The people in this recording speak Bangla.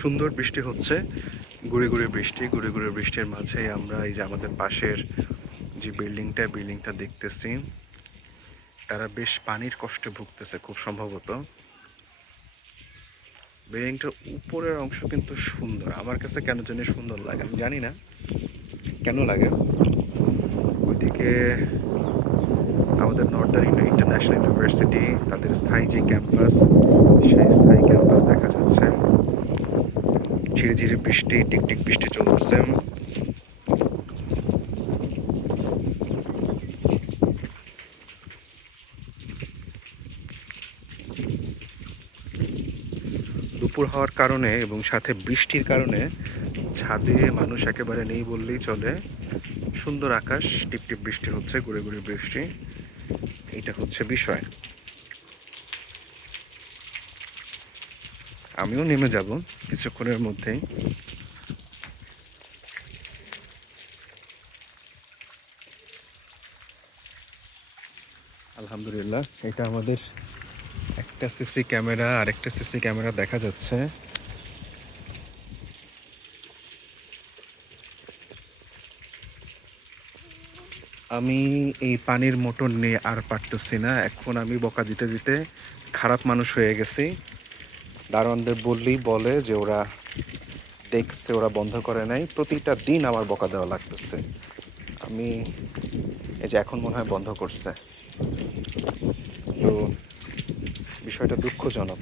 সুন্দর বৃষ্টি হচ্ছে, গুঁড়ি গুঁড়ি বৃষ্টি। গুঁড়ি গুঁড়ি বৃষ্টির মাঝে আমরা এই যে আমাদের পাশের যে বিল্ডিংটা দেখতেছি। তারা বেশ পানির কষ্টে ভুগতেছে খুব সম্ভবত। বিল্ডিংটার উপরের অংশ কিন্তু সুন্দর, আমার কাছে কেন জানি সুন্দর লাগে, আমি জানি না কেন লাগে। ওইদিকে আমাদের নর্দার্ন ইন্টারন্যাশনাল ইউনিভার্সিটি, তাদের স্থায়ী যে ক্যাম্পাস, সেই স্থায়ী ক্যাম্পাস দেখা যাচ্ছে। ঝিরে ঝিরে বৃষ্টি, টিকটিক বৃষ্টি চলতেছে। দুপুর হওয়ার কারণে এবং সাথে বৃষ্টির কারণে ছাদে মানুষ একেবারে নেই বললেই চলে। সুন্দর আকাশ, টিপটিপ বৃষ্টি হচ্ছে, গুঁড়ি গুঁড়ি বৃষ্টি। এইটা হচ্ছে বিষয়। আমিও নেমে যাব কিছুক্ষণের মধ্যেই। আলহামদুলিল্লাহ, এটা আমাদের একটা সিসি ক্যামেরা, আরেকটা সিসি ক্যামেরা দেখা যাচ্ছে। আমি এই পানির মোটর নিয়ে আর পারতেছি না, এখন আমি বকা দিতে দিতে খারাপ মানুষ হয়ে গেছি। দারোয়ানদের বললেই বলে যে ওরা দেখছে, ওরা বন্ধ করে নাই। প্রতিটা দিন আমার বকা দেওয়া লাগতেছে। আমি এই যে এখন মনে হয় বন্ধ করছে। তো বিষয়টা দুঃখজনক।